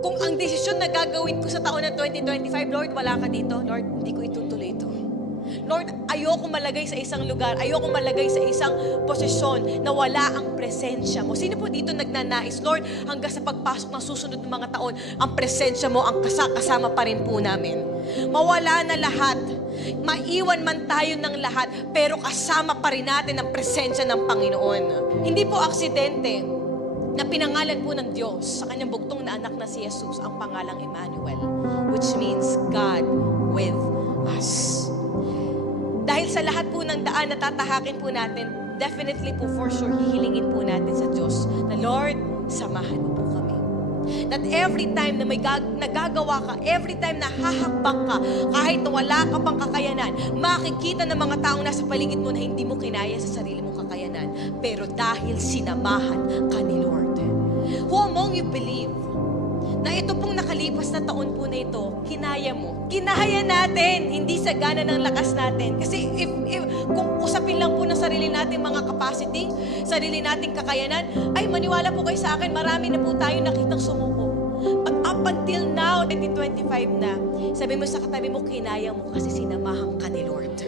Kung ang desisyon na gagawin ko sa taon ng 2025, Lord, wala ka dito, Lord, hindi ko itutuloy ito. Lord, ayoko malagay sa isang lugar, ayoko malagay sa isang posisyon na wala ang presensya mo. Sino po dito nagnanais, Lord, hanggang sa pagpasok ng susunod ng mga taon, ang presensya mo, ang kasama pa rin po namin. Mawala na lahat, maiwan man tayo ng lahat, pero kasama pa rin natin ang presensya ng Panginoon. Hindi po aksidente na pinangalan po ng Diyos sa kanyang bugtong na anak na si Jesus ang pangalang Emmanuel, which means God with us. Dahil sa lahat po ng daan na tatahakin po natin, definitely po for sure, hihilingin po natin sa Diyos na Lord, samahan mo po kami. That every time na may nagagawa ka, every time na hahakbang ka, kahit wala ka pang kakayanan, makikita ng mga taong nasa paligid mo na hindi mo kinaya sa sarili mong kakayanan. Pero dahil sinamahan ka ni Lord. Who among you believe na ito pong nakalipas na taon po na ito, kinaya mo? Kinaya natin, hindi sa gana ng lakas natin. Kasi kung usapin lang po ng sarili natin mga capacity, sarili nating kakayanan, ay maniwala po kayo sa akin, marami na po tayo nakitang sumuko. But up until now, 2025 na, sabi mo sa katabi mo, kinaya mo kasi sinamahan ka ni Lord.